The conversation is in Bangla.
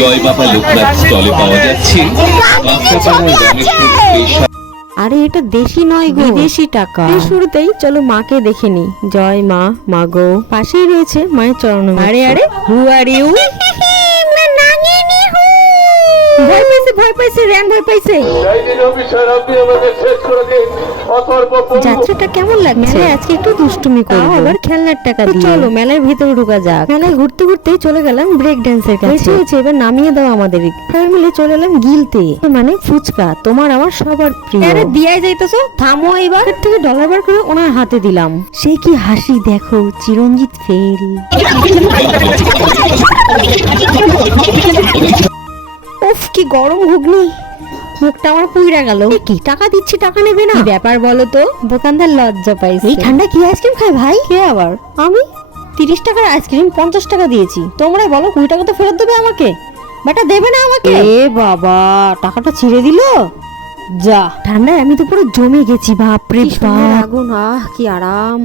জয় বাবা লোকনাথ স্টলে পাওয়া যাচ্ছে। আরে এটা দেশি নয় গো। বিদেশি টাকা। শুরুতেই চলো মাকে দেখে নি। জয় মা মা গো। পাশেই রয়েছে মায়ের চরণ আরে আরে হু আর ইউ ভয় পাইছে ভয় পাইছে র্যান ভয় পাইছে। যাত্রাটা কেমন লাগছে? আজকে একটু দুষ্টুমি করব। আবার খেলনার টাকা দিয়ে। চলো মেলার ভিতরে ঢোকা যাক। মেলায় ঘুরতে ঘুরতে চলে গেলাম ব্রেক ড্যান্সের কাছে। হয়েছে এবার নামিয়ে দাও আমাদের। সবাই মিলে চলে এলাম গিলতে। মানে ফুচকা তোমার আমার সবার প্রিয়। আরে দিয়াই যাইতেছো? থামো এবার। এর থেকে ডলার বার করে ওনার হাতে দিলাম। সে কি হাসি দেখো চিরঞ্জিত ফেল। উফ কি গরম ঘুগনি। মুখটা আমার পুইরা গেল। কি টাকা দিচ্ছি টাকা নেবে না? ব্যাপার বলো তো? দোকানদার লজ্জা পাইছে। এই ঠান্ডা কি আইসক্রিম খায় ভাই? কে আবার? আমি? তিরিশ টাকার আইসক্রিম পঞ্চাশ টাকা দিয়েছি। তোমরা বলো কুড়ি টাকা তো ফেরত দেবে আমাকে। বেটা দেবে না আমাকে। এ বাবা টাকাটা ছিঁড়ে দিল? যা। ঠান্ডায় আমি তো পুরো জমে গেছি বাপরে বাপ। আগুন আহ কি আরাম।